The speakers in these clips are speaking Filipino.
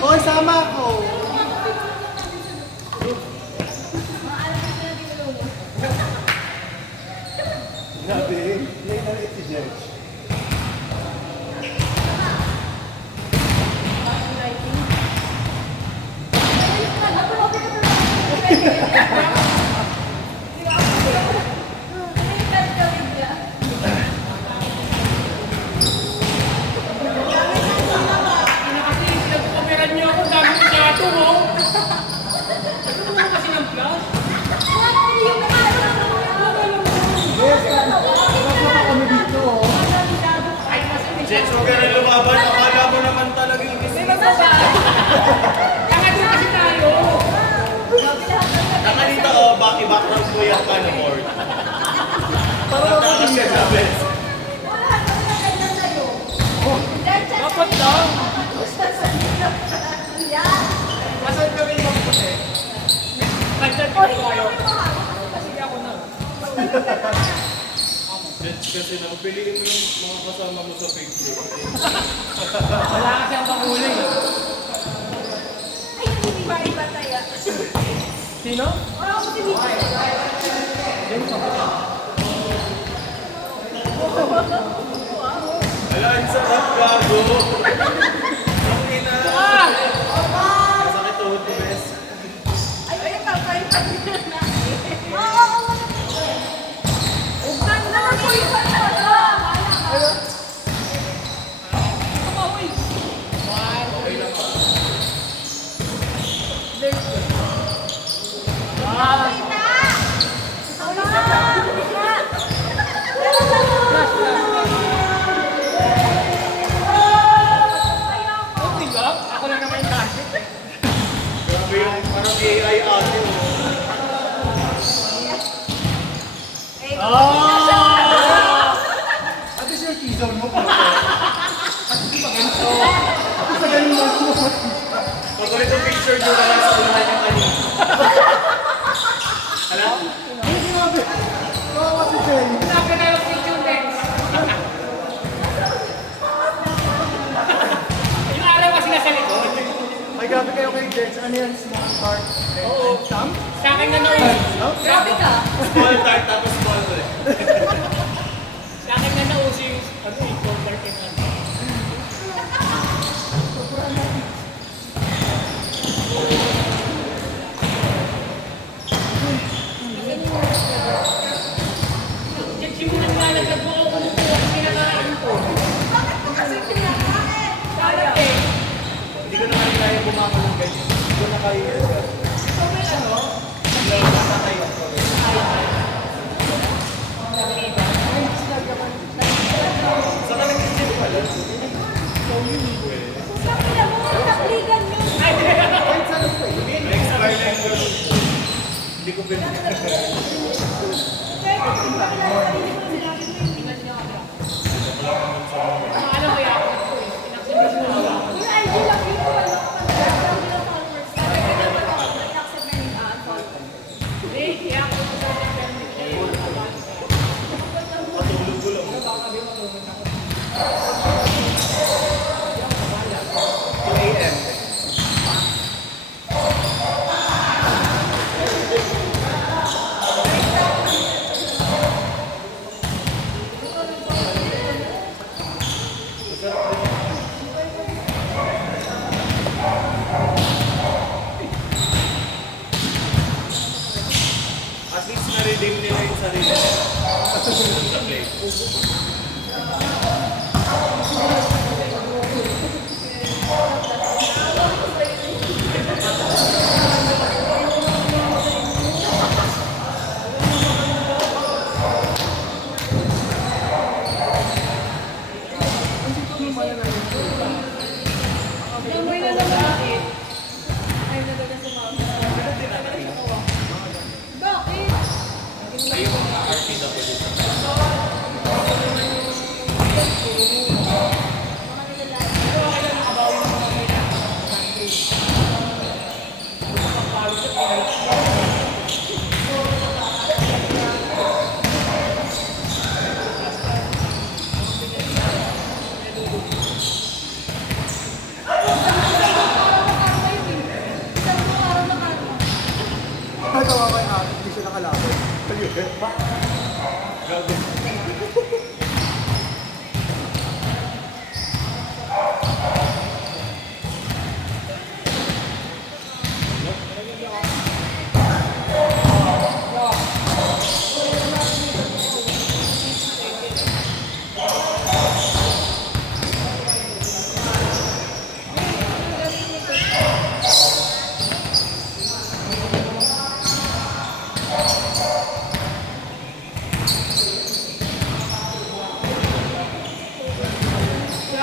Hoy, sama ako! Grabe, late na late si Judge. Jets, huwag ka na lumaban. Akala mo naman talaga yung gusto. Tanga din kasi tayo. Tanga dito, oh, back-background ko yung kind of board. Tatakas ka, Jabez. Dapat lang. Masan kami yung puti? Nagdad ko tayo. Kasi ako na. Jets, kasi nang piliin mo yung mga kasama mo sa Facebook. Wala kasi ang panguli. Ay, hindi ba iba tayo? Sino? Wala ako si Mika. Wala, ang sarap gago. Ang ina. Masakit tuhod ko, bes. Ay, papay pa din na. Oo. Ganda na po yung Okay lang. Ako na naman yung target eh. Grabe yung parang AI ate mo. At least yung T-zone mo pa. At least pa ganito. At least ganun lang mo. Pag itong picture nyo lang sa unahan yung kanina. Alam? Ay, sinabi. Kawawa si Jay. Sabi na yung picture next. Yung araw kasi nasa likod. Ay, grabe kayo kay Jay. Ano yan? Small part. Oo. Sa akin na nauso. Grabe ka. Small tart tapos small to eh. Sa akin na nauso yung ano yung cold part yung ano. Judge yung naglalaglag mo ako kung kasi nakakain ko. Kasi pinakain. Kaya eh. Hindi ko naman kaya bumakalong ganyan. Hindi ko na kaya yun. So may ano? Sa nag-isip pala. Sabi na mo, napligan nyo. Next bar na yun. Hindi ko pinag- Ano kaya ako ito eh. Pinaksimos mo lang. Yung ID lang yun. Ano? Ang followers.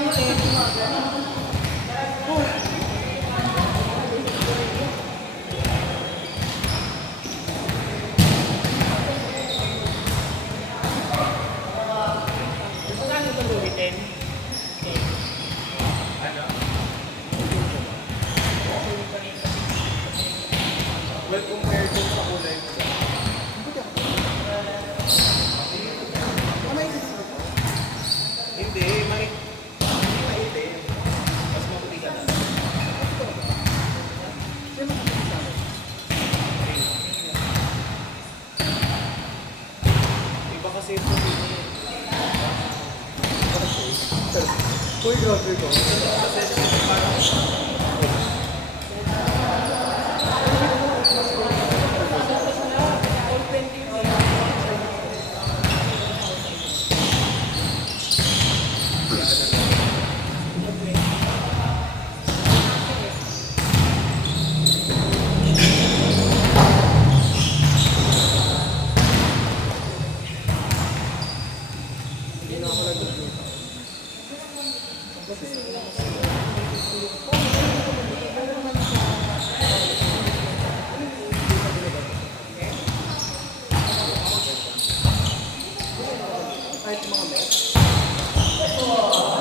gamit eh. Gusto nga nito luwitin. Ano? Well, compared dun sa kulay ko. Hindi, maitim. Mas maputi ka na. Iba kasi ito. Uy, grabe ko. Kasi parang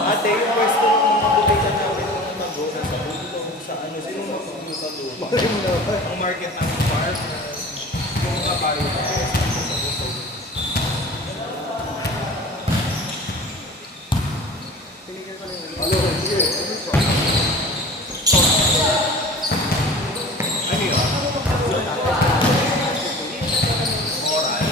ate, yung pwesto ng mga butikan namin nung nag-go sa dulo, sa ano, sino mag-go sa dulo? Ang market ng partners, yung mga payo na pwesto sa buto. Hello, sige. Ano yun? Moral.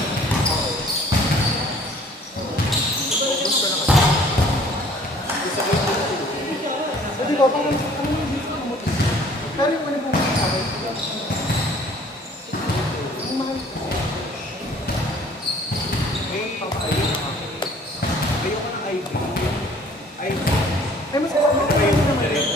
Di ba, parang hindi ko naman. Pero yung manibong sa akin, ang mahal ko. Ayoko ng IV. IV. Ay, mas kasama ko Ayoko naman. na rin.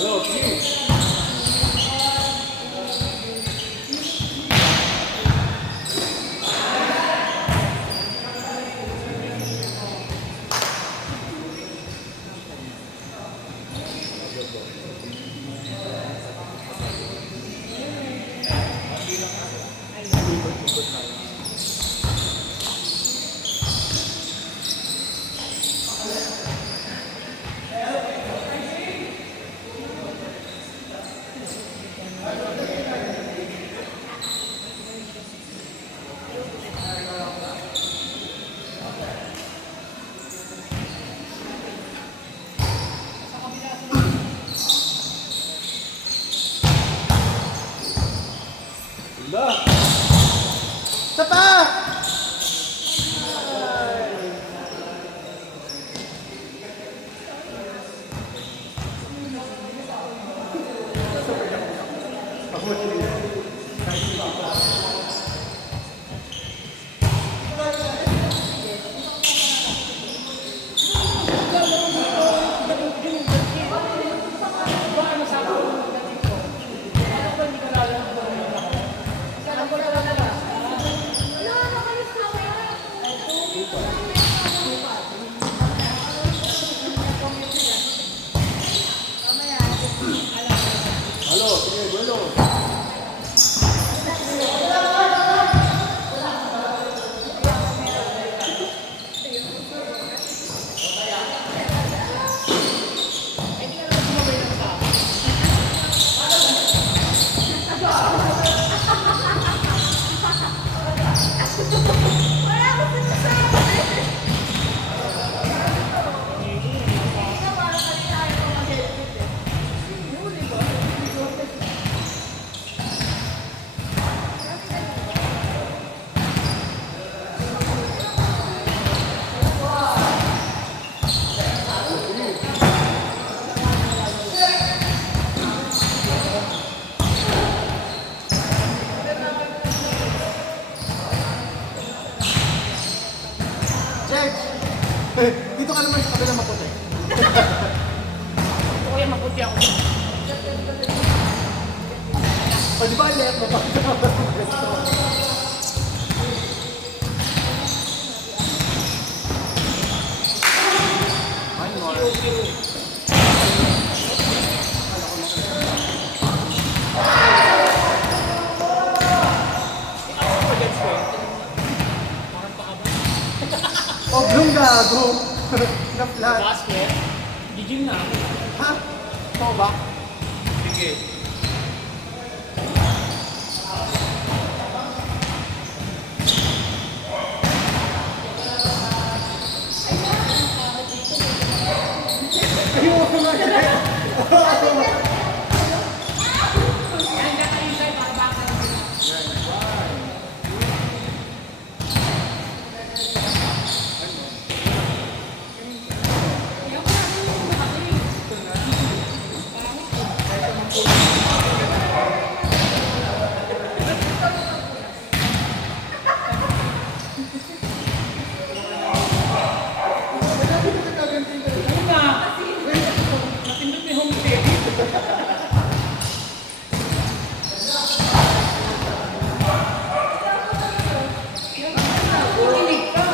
Hello, sige. Dito ka naman sa kabila maputi. Ito ko yung mabuti ako. O di ba left mo? One more. Oblong gago. Na-flat. Basket. Gigil na ako. Ha? Ito ba? Sige. Ayun ko nga siya. Yan, yan kayo sa'yo para baka. Una, matindot ni home team. Ulinig ka.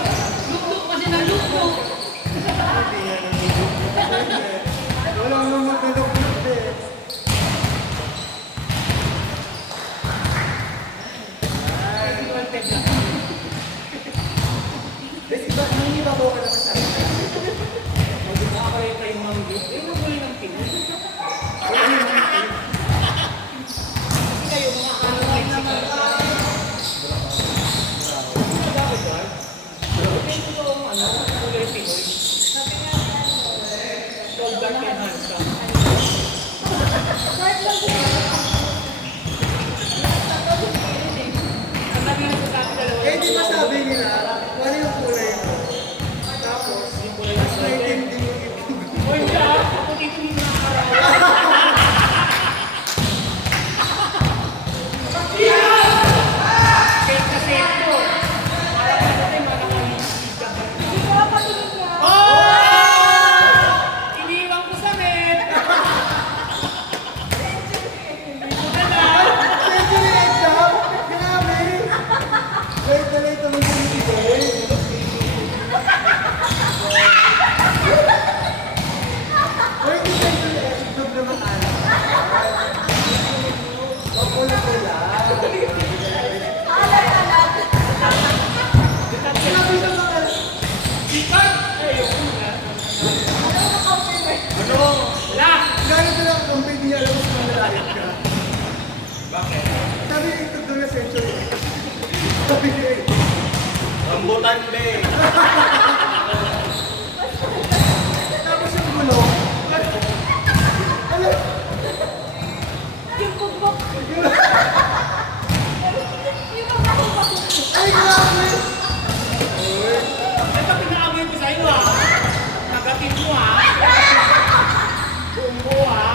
Luklo kasi na luklo. Wala nang magulog-ulog eh. Basic ba? Nangingiba ba ka naman sa akin? Nakakalit tayong mga group. Eh, maguloy ng team. Kasi kayo, mga ano naman. Bakit ba? Depende ko ang ano, maguloy Pinoy. Gold dark and handsome. Ang sabi nga sa sabi dalawa. Eh, di ba sabi nila, ano yung kulay mo? Tapos, mas naintindi yung ibig. O hindi ah, ako dito yung nakakaraw. Set na set ko. Parang ano tayo, mga nakalisig ka ba? Hindi ko patingin niya. Oh! Iniwan ko sa net. Hindi ko na lang. Century exam? Grabe! Late na late naman yung ibig. Wait, yung century exam naman alam. Mapula-pula. Alat-alat. Sinabi sa mga... Sikat! Ayoko na. Ano? Wala! Gano'n na lang kung pwede niya alam kung malalait ka. Bakit? Sabi niya ito doon na century exam. Sabi niya eh. Rambutan, be. Tapos yung gulo. Ano? Yung kumbok. Yung mga kumbok. Ay, grabe! Ito pinakagay ko sa iyo ah. Nagatin mo ah. Buong buo ah.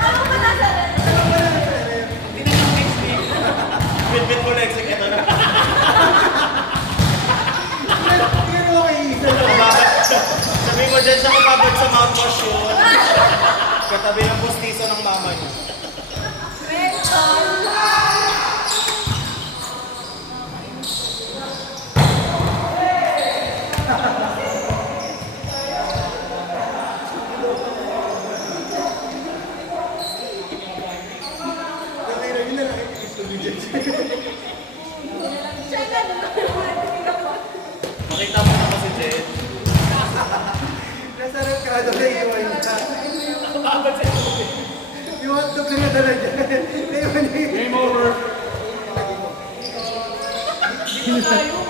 Ano ba nasa rin? Ano ba na sa ref? Hindi na lang next week. Bit-bit mo next week. Ito na. Pero okay, isa lang. Kumabad. Sabi mo dyan siya kumabad sa mouthwash yun. Katabi ng postiso ng mama niya. Okay na, yun na lang. Ito din dyan. Siya na naman. Makita mo naman si Jen. Nasa ref ka, ano na iwan ka. Babad sa iyo. Yung hotdog na nadala dyan. Naiwan niya. Game over. Hindi pa tayo.